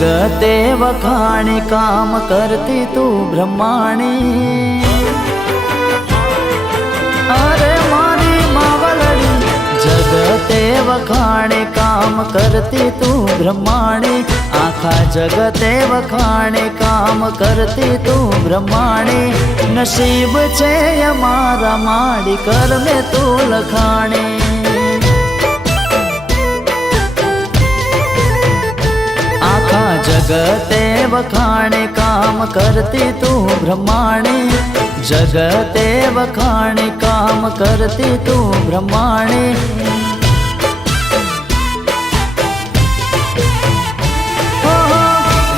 जगते वखाणी काम करती तू ब्रह्माणी। अरे मारी मावलड़ी जगते वखाणी काम करती तू ब्रह्माणी। आखा जगते वखाणी काम करती तू ब्रह्माणी। नसीब छे अमारा माड़ी कर में तू लखाणी। आखा जगते वखाणी काम करती तू ब्रह्माणी। जगते वखाणी काम करती तू ब्रह्माणी।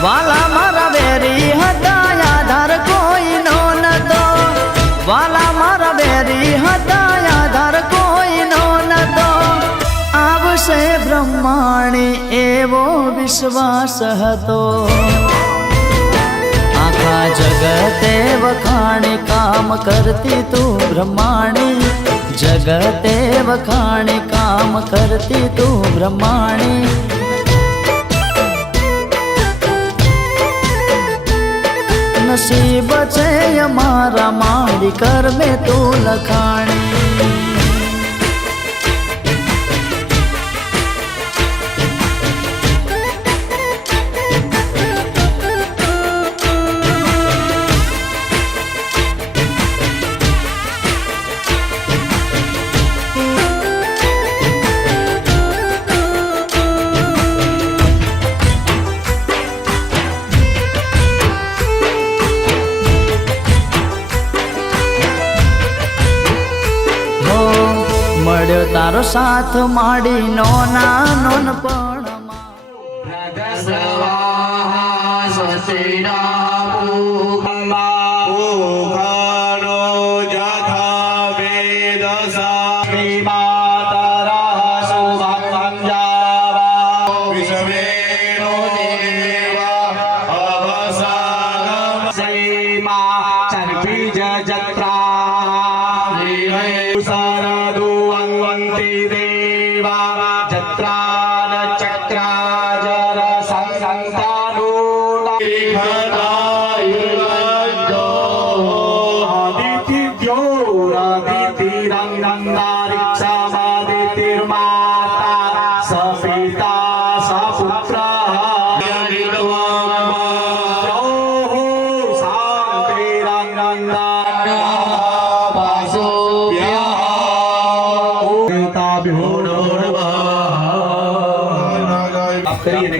वाला मारा बेरी हता आधार कोई नो नतो। वाला मारा बेरी हता आधार कोई नो नतो। आवशे ब्रह्माणी एवो विश्वास हतो। आखा जगते वखाणी काम करती तू ब्रह्माणी। जगते वखाणी काम करती तू ब्रह्माणी। नसीब छे अमारा माड़ी कर में तू लखाणी। મળ્યો તારો સાથ માડી નો નાનપણ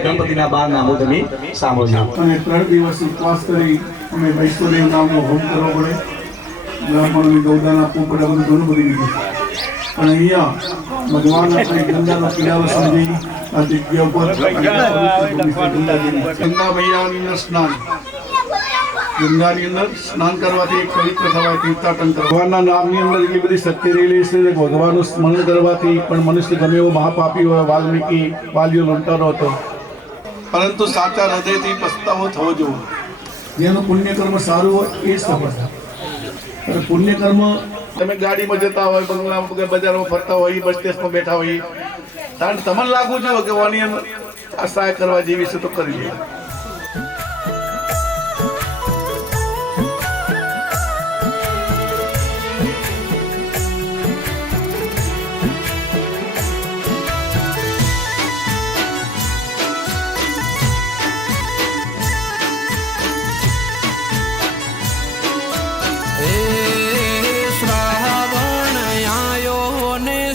ગણપતિના બારના મુદમી સાંભળજો અને 3 દિવસ ઉપવાસ કરી અમે વૈષ્ણોદેવ નામનો હોમ કરવો પડે. બ્રાહ્મણોની ગૌદાન આપવું પડે. બધું ઘણું બધી રીતે પણ અહીંયા ભગવાન આપણે ગંગાનો પીડાવો સમજી આ જગ્યા ઉપર ગંગા મૈયાનું સ્નાન ગંગાની અંદર સ્નાન કરવાથી પવિત્ર થવાય તીર્થાટન કરવા. ભગવાનના નામની અંદર એટલી બધી શક્તિ રહેલી છે. ભગવાનનું સ્મરણ કરવાથી પણ મનુષ્ય ગમે એવો મહાપાપી હોય વાલ્મીકી વાલીઓ લંટારો હતો પરંતુ સાચા હૃદયથી પસ્તાવો થવો જોઈએ. જેનું પુણ્યકર્મ સારું હોય એ સફળ થાય. પુણ્યકર્મ તમે ગાડીમાં જતા હોય બંગલામાં બજારમાં ફરતા હોય બસ સ્ટેશનમાં બેઠા હોય કારણ તમને લાગવું જોઈએ કે વાની આ સહાય કરવા જેવી છે તો કરી લે.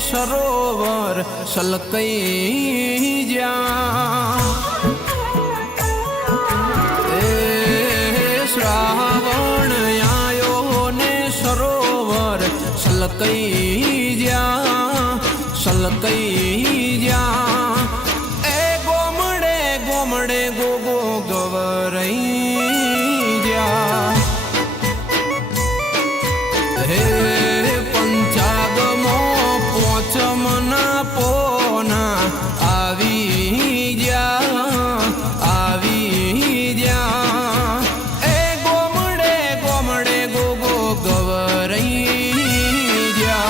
सरोवर सलकई जा श्रावण आयो ने सरोवर सलकई जा ए गोमड़े गोमड़े गोगो गवरई जा हे पंचागमो पोचमना पोना આવી જા એ ગોમડે ગોમડે ગોગો ગવરઈ જા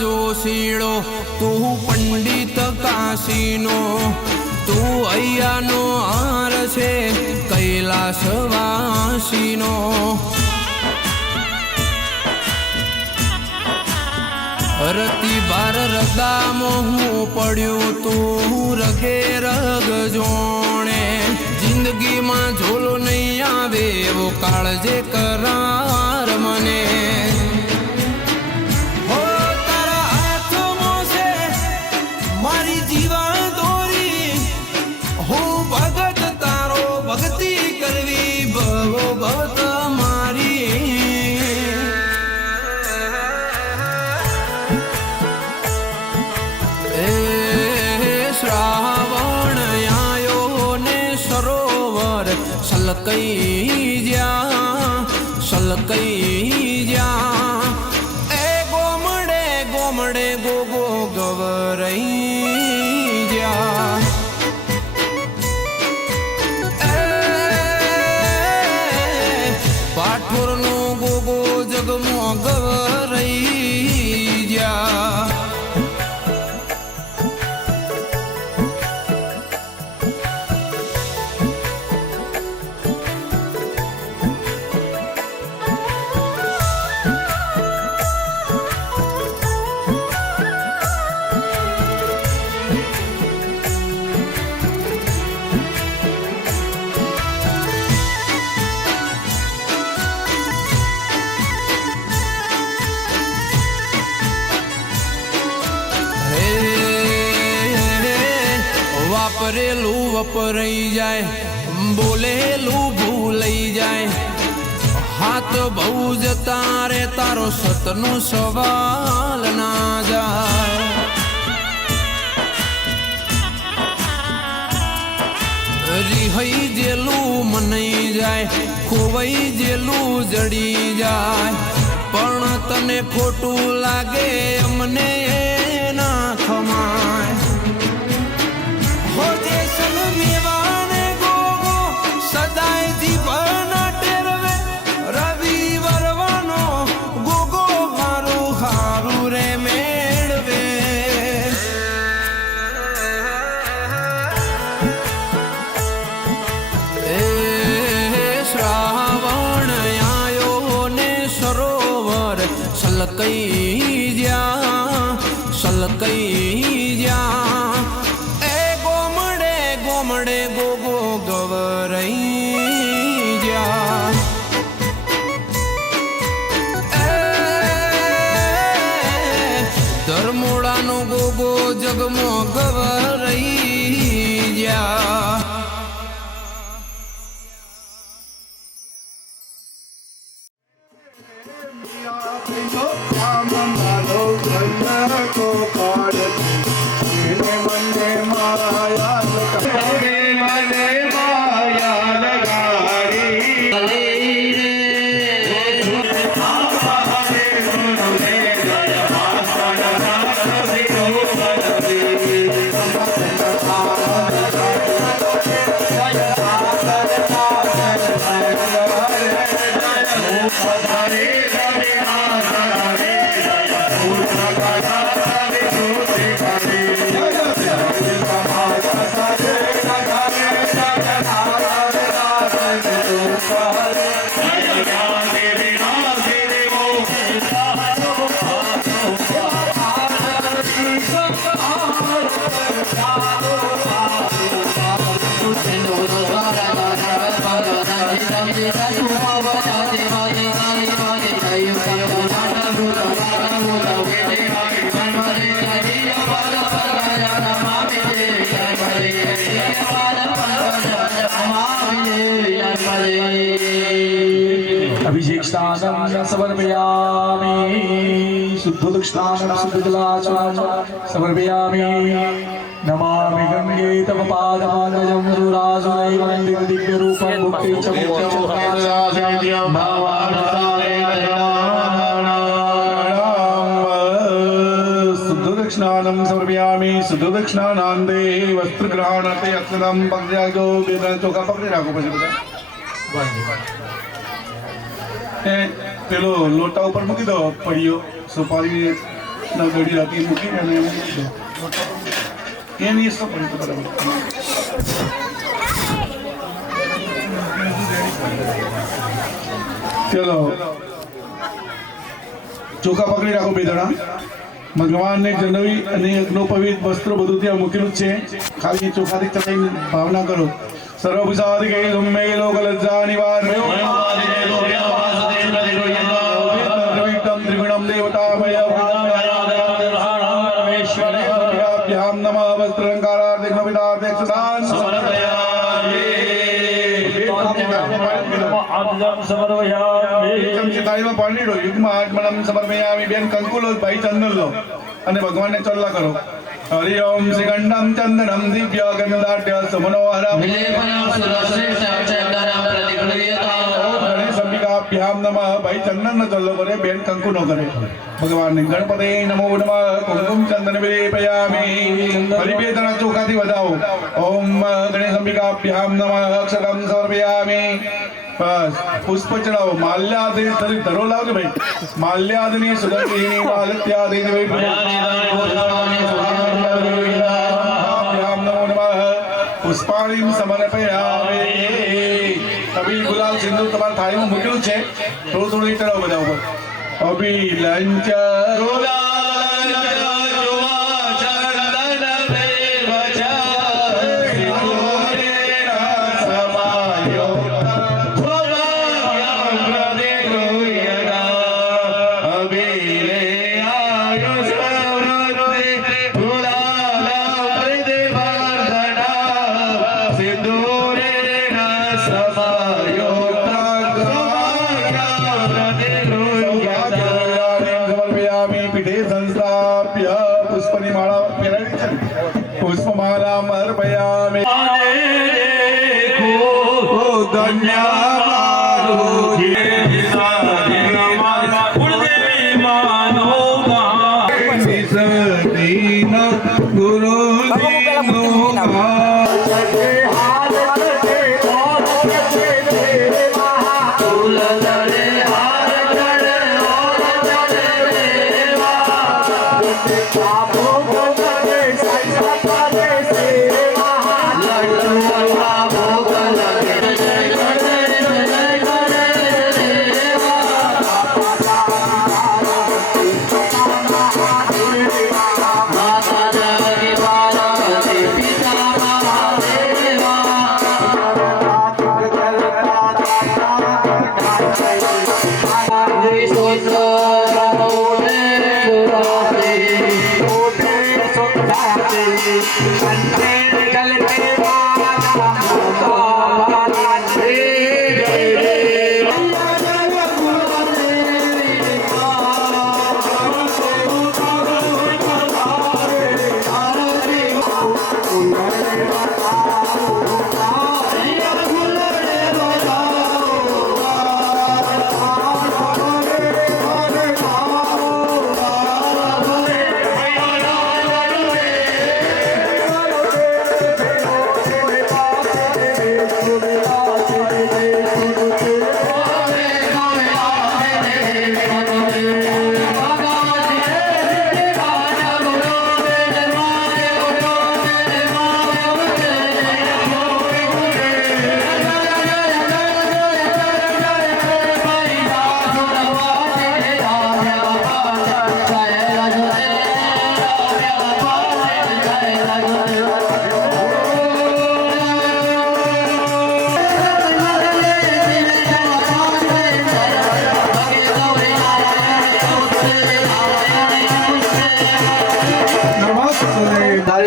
જોશીડો તું પંડિત કાશીનો તું અહીંયાનો હાર છે કૈલાસવાસીનો રતી બાર રગામાં હું પડ્યું તું રગે રગ જોણે જિંદગીમાં ઝોલો નહીં આવે એવો કાળજે કરાર મને હો તારા હાથમાં છે મારી જીવા દોરી હું ભગત તારો ભક્તિ કરવી ભવો ભવત મારી શ્રાવણ આયો ને સરોવર સલકઈ જ્યાં એ ગોમડે ગોમડે ગોગો ગવરઈ જ્યાં પાઠોરનો ગોગો જગમો ગવરઈ જ્યાં વાપરેલું વપરાઈ જાય બોલેલું ભૂલાઈ જાય હાથ બહુ જતા રે તારો સતનો સવાલ ના જાય રિહઈ જેલું મનાઈ જાય ખોવાઈ જેલું જડી જાય પણ તને ખોટું લાગે અમને ના ખમાય હો જેસલ મેવાને ગોગો સદાય જીવના ટેરવે રવિ વરવાનો ગોગો મારું હારું રે મેળવે એ શ્રાવણ આયો ને સરોવર સલકઈ જ્યાં ગોમડે ગોગો ગવરઈ જ્યાં ધર્મોડાનો ગોગો જગમો ગવરઈ જ્યાં अभिषेक स्नानं समर्पयामि शुद्ध स्नानं शुद्ध जलाचलं समर्पयामि नमामि गंगे तव पादपङ्कजं सुरासुरैवं दिव्यरूपं भुक्ति च दक्षिणानं समर्पयामि शुद्ध दक्षिणानंदे वस्त्र ग्रहणार्थे अक्षरं पकड़ो बेदन चौका पकड़ी રાખો પછી બધા એ પેલો લોટા ઉપર મૂકી દો પડીયો સુપારી ગળી રાખી મૂકી અને એની શું પણ બરાબર ચલો ચોખા પકડી રાખો બે જણા ભગવાનને જનવી અને યજ્ઞોપવિત વસ્ત્ર બધું ત્યાં મૂકેલું જ છે ખાલી ચોખાથી ચટાઈ ભાવના કરો સર્વભૂષાદિ કે ગમે લોક લજ્જા નિવાર ત્રિગુણમ દેવતામય ભ્યામ નમઃ વસ્ત્રંકારાર્થ જ્ઞવિદાર્થ એક્ષદાન ચમચી પાણી લો યુગમાં આત્મનમ સમર્પયામિ બેન કંકુ લો ભાઈ ચંદન લો અને ભગવાનને ચલ્લા કરો હરિ ઓમ શ્રી ગંડમ ચંદનમ દિવ્ય ગંધાઢ્ય સમનોહરમ ગણેશ અંબિકાભ્યામ નમઃ ભાઈ ચંદન નો ચલ્લો કરે બેન કંકુ નો કરે ભગવાન ગણપતે નમો નમઃ કુમકુમ ચંદન વિલેપયામિ હરિ બે જણા ચોખાથી વધાવો ઓમ ગણેશ અંબિકાભ્યામ નમઃ અક્ષરમ સમર્પયામિ બસ પુષ્પ ચડાવો માલ્યાદિ ધરો લાવજો ભાઈ માલ્યાદિની સુગંધિની માલત્યાદિ પુષ્પાણીમ સમર્પયામિ કબીલ ગુલાલ સિંદૂર તમારા થાળીમાં મૂકેલું છે થોડું થોડું ચડાવો બધા ઉપર અભિલંચ પુષ્પની માળા પહેરાવી છે પુષ્પમાલા અર્પયામિ ગુરુ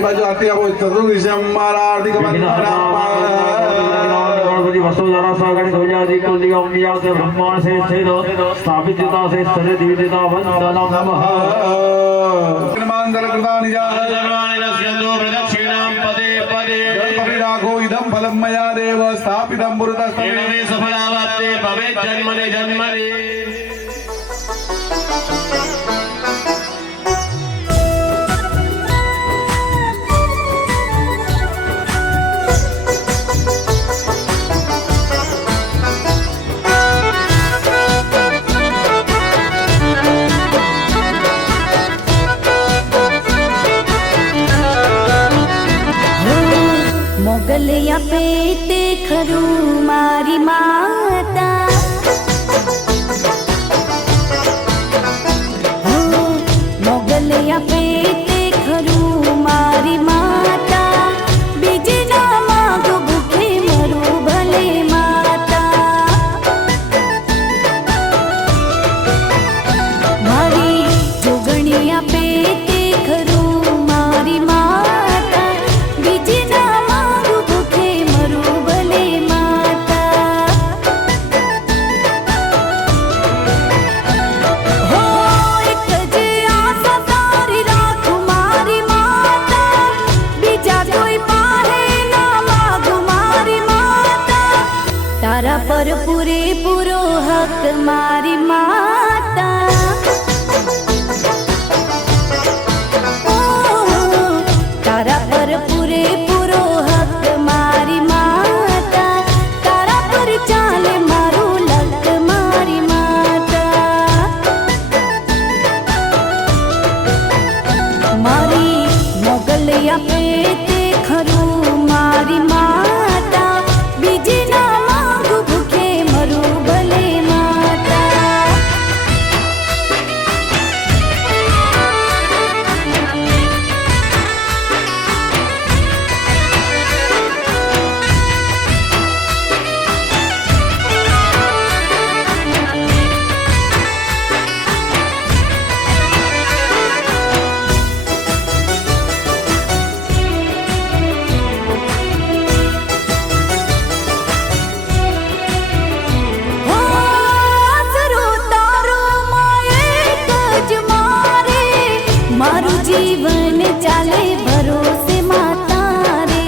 બાજુ આરતી આપો ચતુર્દિશમ મારા આરતી गणपति वसुधरा सागण ध्वजादि कुलदिगं व्यास ब्रह्मांड से स्थित स्थापित चिता से स्थित दिव्यता वंदनम नमः कृमांदर कृतानि जातर्वाणि नश्यन्तो प्रदक्षिणां पदे पदे गणपति राघो इदं फलं मया देव स्थापितं पुरतस्ते सफलावत्ते भवेत् जन्मने जन्मने મોગલિયા પેતે ખરું મારી માતા મોગલિયા પેતે ખરું મારી માતા બીજે ના માંગ ભૂખે મરું ભલે માતા મારી જોગણિયા પેતે ખરું મારી માતા બીજે ના માંગ ભૂખે મરું ભલે માતા હો એક જ આશા તારી રાખું મારી માતા બીજા કોઈ પાહે ના માગું મારી માતા તારા પર પૂરેપૂરો હક મારી માતા તારા પર પૂરેપૂરો હક મારી માતા તારા પર ચાલે મારું લક મારી માતા મારી મોગલિયા પેતે ખરું મારી માતા બીજે ના માંગુ ભૂખે મરું ભલે માતા આસરો તારો એક જ મારે મારું જીવન ચાલે ભરોસે માતા રે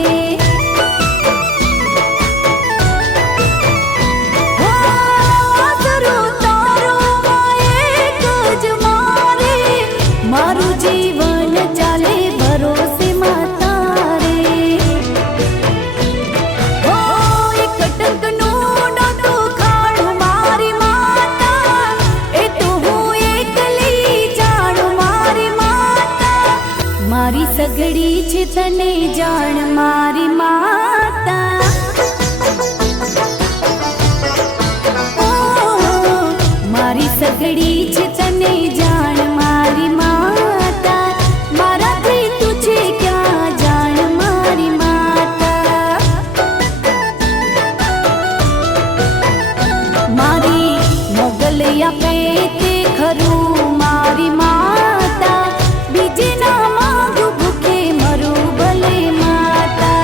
આસરો તારો એક જ મારે મારું જીવન ચાલે ભરોસે માતા રે હો એક ટંકનું નહોતું ખાણું મારી માતા એ તો હું એકલી જાણું મારી માતા મારી સગડી છે તને જાણ મારી માતા ઓ મારી સગડી છે તને જાણ મારી માતા મારાથી તું છે ક્યાં જાણ મારી માતા મારી મોગલિયા પેતે ખરું મારી માતા બીજે ના માંગુ ભૂખે મરું ભલે માતા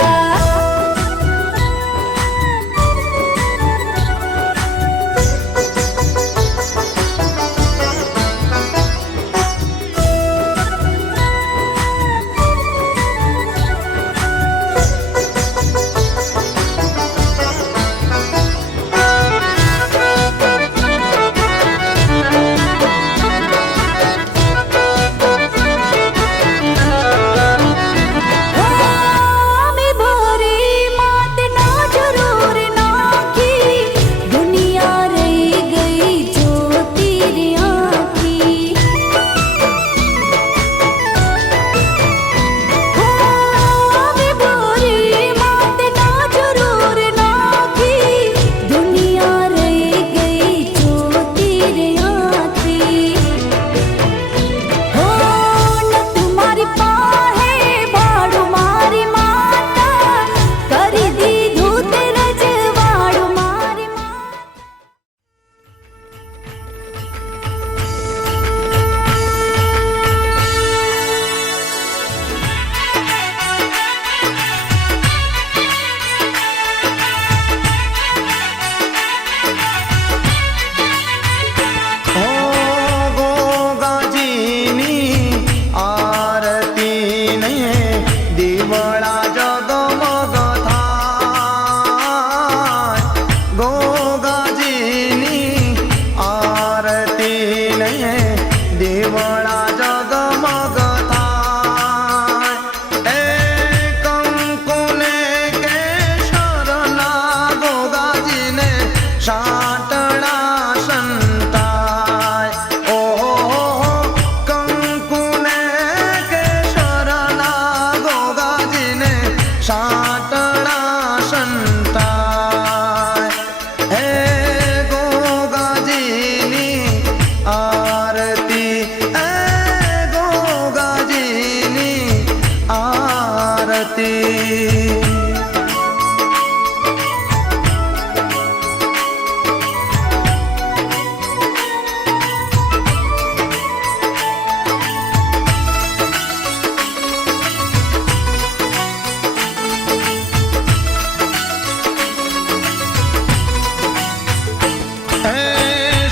આરતી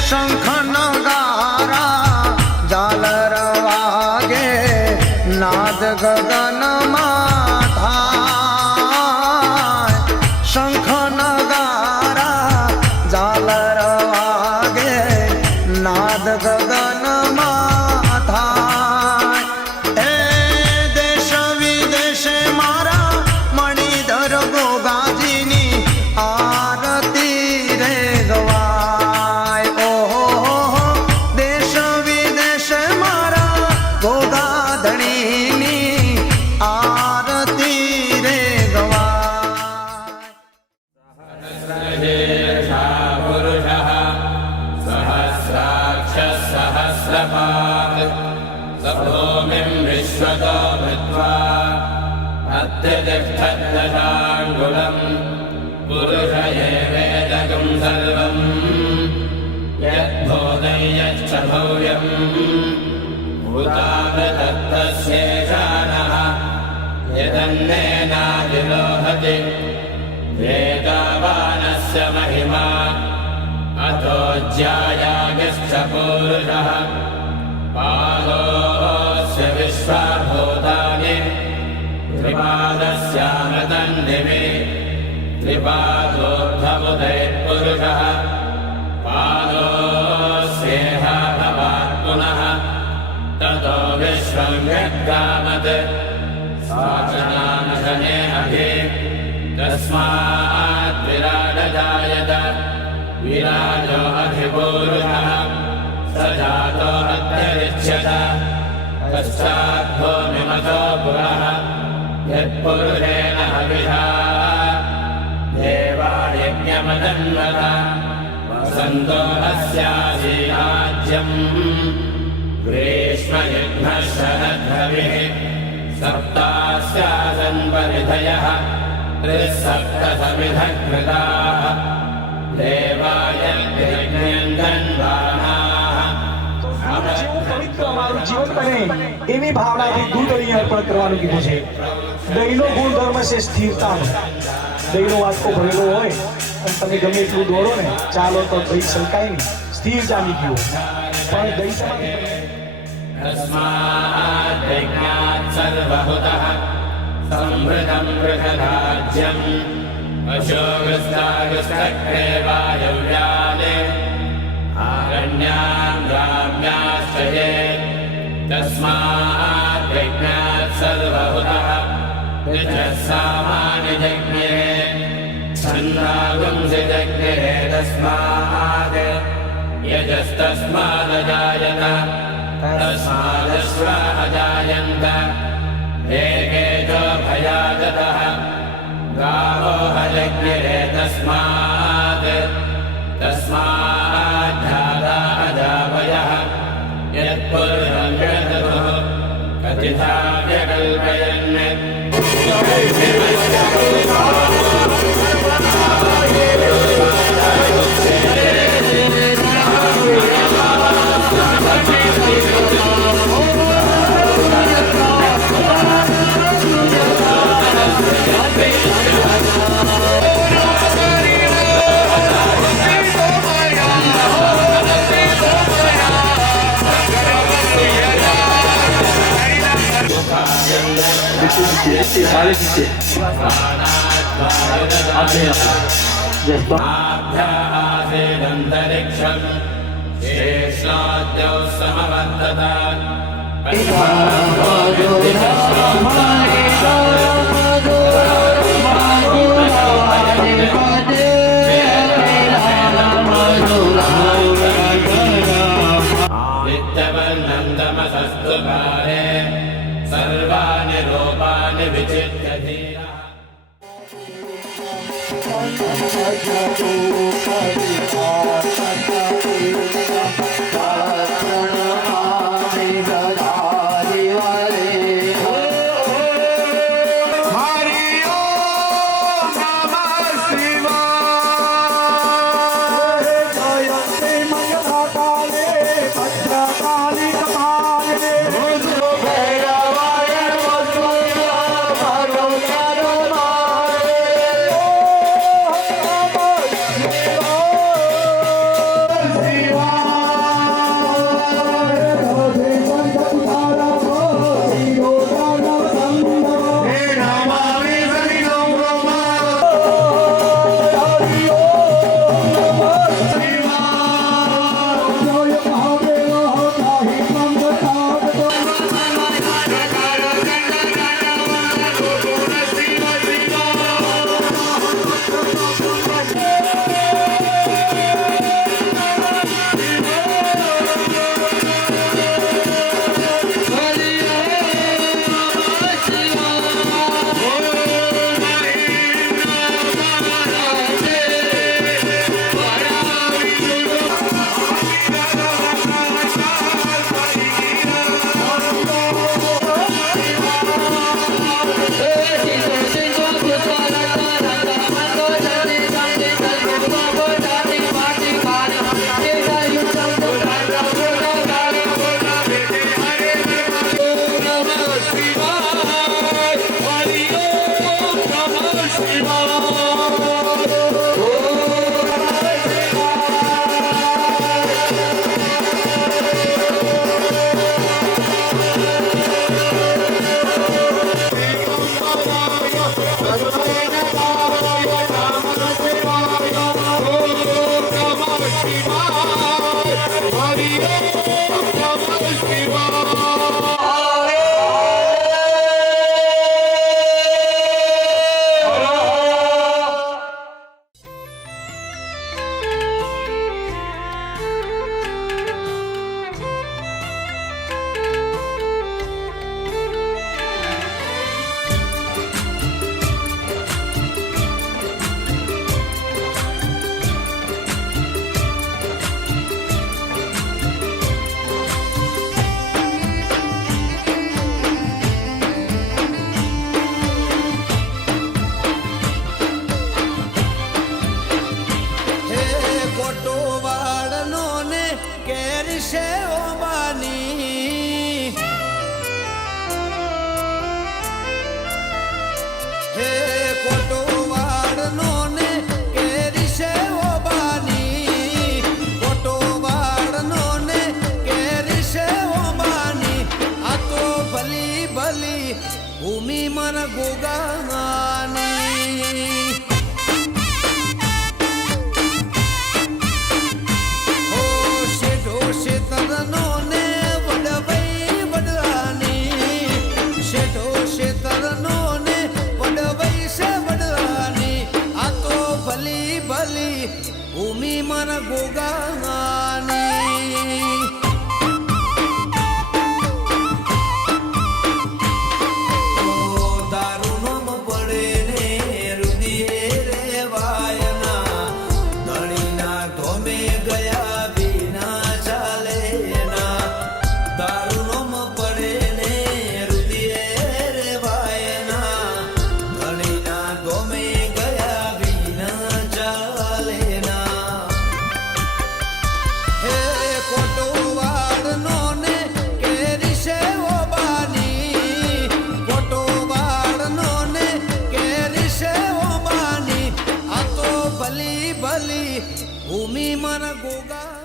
શંખ નગારા ઝાલર વાગે નાદ ગગનમાં થાય શંખ નગારા ઝાલર વાગે નાદ ગગનમાં થાય એ દેશ વિદેશે મારા મણિધર ગોગાજીની આરતી રે ગવાય ઓહો દેશ વિદેશે મારા ગોગાધણીની આરતી રે सभूमिं विश्वतो भृत्वा अत्यतिष्ठद्दशाङ्गुलम् पुरुष एवेदकं सर्वं यद्भूतं यच्च भव्यं भूतामृतत्तस्येषाणः यदन्नेनादिरोहति वेदावानस्य महिमा अतो ज्यायागश्च पुरुषः पादोऽस्य विश्वभूतानि त्रिपादस्यामृतन्दिवे त्रिपादोऽर्थमुदयः पुरुषः पादोऽस्येह भवात् पुनः ततो विश्वं यद्गामत् साचनामशने अभि तस्मात् विराडजायत विराजो अधिपुरुषः स जातो अत्यरिच्यत पश्चात् भूमिमतो पुरः यत्पुरुषेण हविषा देवायज्ञमदन्वत वसन्तो अस्यासीराज्यम् ग्रीष्मयुग्मः शरद्भविः सप्तास्यासन् परिधयः त्रिसप्तसमिधः कृताः જેવું પવિત્ર અમારું જીવન બને એની ભાવનાથી દૂધ અહીં અર્પણ કરવાનું કીધું છે. દહીંનો ગુણધર્મ છે સ્થિરતાનો. દહીંનો વાટકો ભરેલો હોય અને તમે ગમે એટલું દોડો ને ચાલો તો દહીં છલકાય નહીં, સ્થિર જામી ગયું. પણ દહીં तस्मात् विज्ञात् सर्वहुतः संवृतं वृषधाज्यम् अशोकस्तागस्तक्रे वायव्याने आरण्यां ग्राम्याश्च ये तस्मात् विज्ञात् सर्वहुतः ऋचः सामानि जज्ञे छन्दागुंसि जज्ञे तस्मात् यजस्तस्मादजायत तस्मादश्वाः जायन्त एकेजो भयागतः गावो हयज्ञे तस्मात् तस्माद्धाता अजावयः यत्पुरुषं यदतुः कथिता व्यकल्पयन् आभ्यासेदन्तरिक्षम् शेषाद्यौ समवर्तत नित्यवर्णन्दमसस्तु काले सर्वाणि रूपाणि विचित्य धीरः ભલી ભલી ભૂમિ મન ગોગાની ઓ શેઠો શેતરનો ને વડવઈ વડલાની શેઠો શેતરનો ને વડવઈ છે વડલાની આ તો ભલી ભલી ભૂમિ મન ગોગાની ભૂમિ મન ગોગા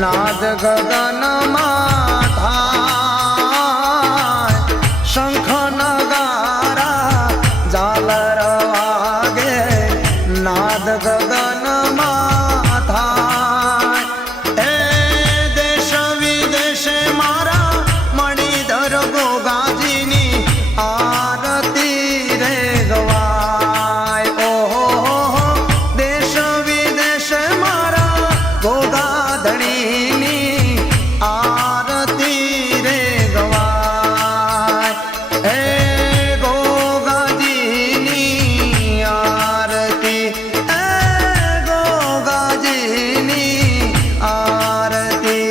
નાદ ગગનમાં થાય શંખ નગારા ઝાલર વાગે નાદ ગગનમાં થાય એ દેશ વિદેશે મારા મણિધર ગોગાજીની આરતી રે ગવાય ઓહો દેશ વિદેશે મારા ગોગા આરતી રે ગવાય હે ગોગાજીની આરતી હે ગોગાજીની આરતી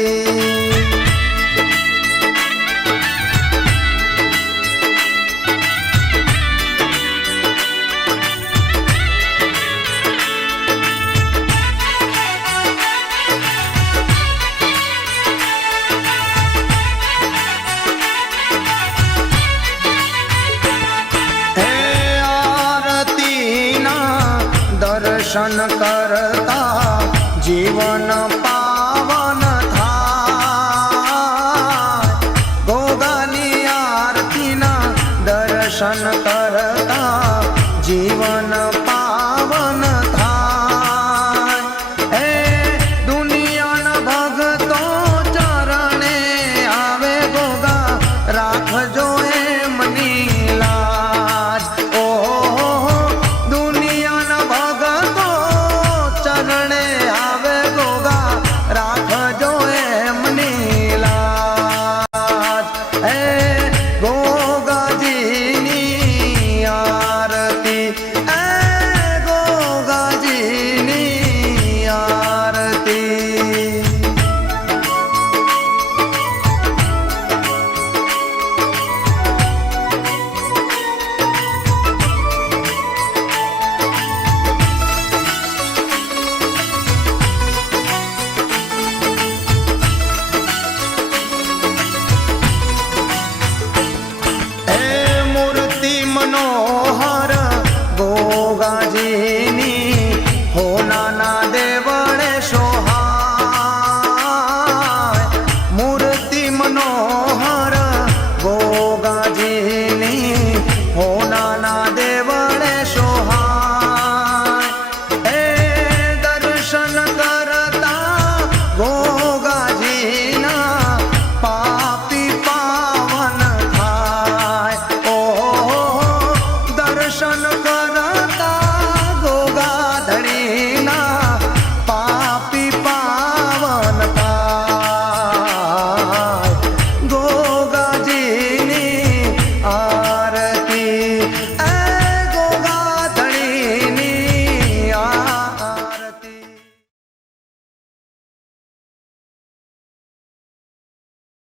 દર્શન કરતા જીવન